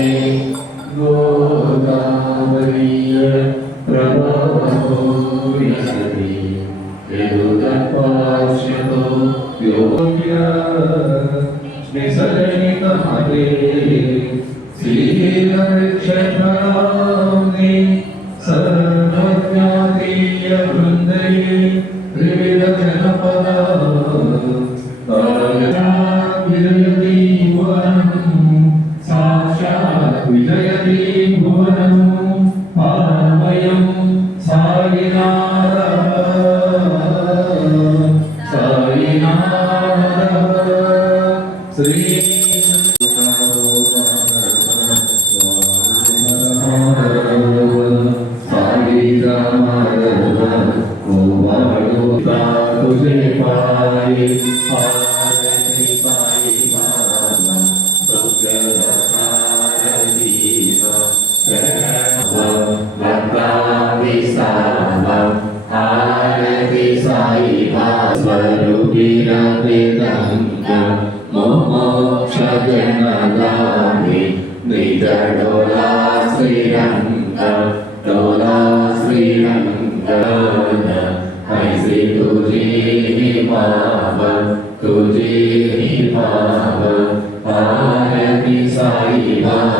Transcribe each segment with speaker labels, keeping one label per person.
Speaker 1: Amen. विजयते भुवनम् पारमयम् Sainath Thank you. รูปีราปิตังนะโมโมชาเจนาลามิมิจารโดลาสีรันตะโดลาสีรันตะนะห้สิตุจีหิมาบะตุจีหิมาบะอาเรติสายมา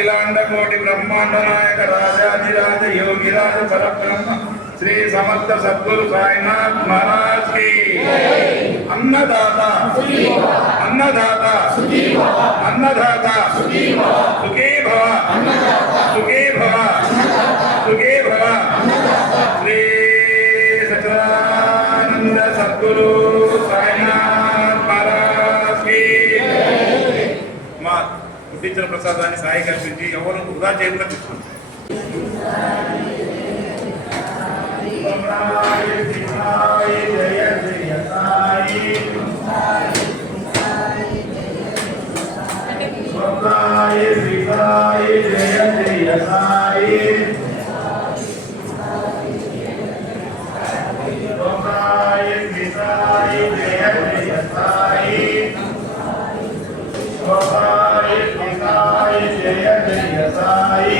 Speaker 2: అఖిలాండ కోటి బ్రహ్మాండ నాయక రాజాధిరాజ యోగిరాజ పరబ్రహ్మ శ్రీ సమర్థ సద్గురు సాయినాథ్ మహారాజ్కి అన్నదాత అన్నదాత అన్నదాత సుఖీ భవ సుఖీ భవ సుఖీ భవ శ్రీ సచిదానంద సద్గురు తీర్థ ప్రసాదాన్ని సాయి కల్పించి ఎవరు వృధా చేయకుండా తీసుకుంటారు Bye. సాయి జయ జయ సాయి.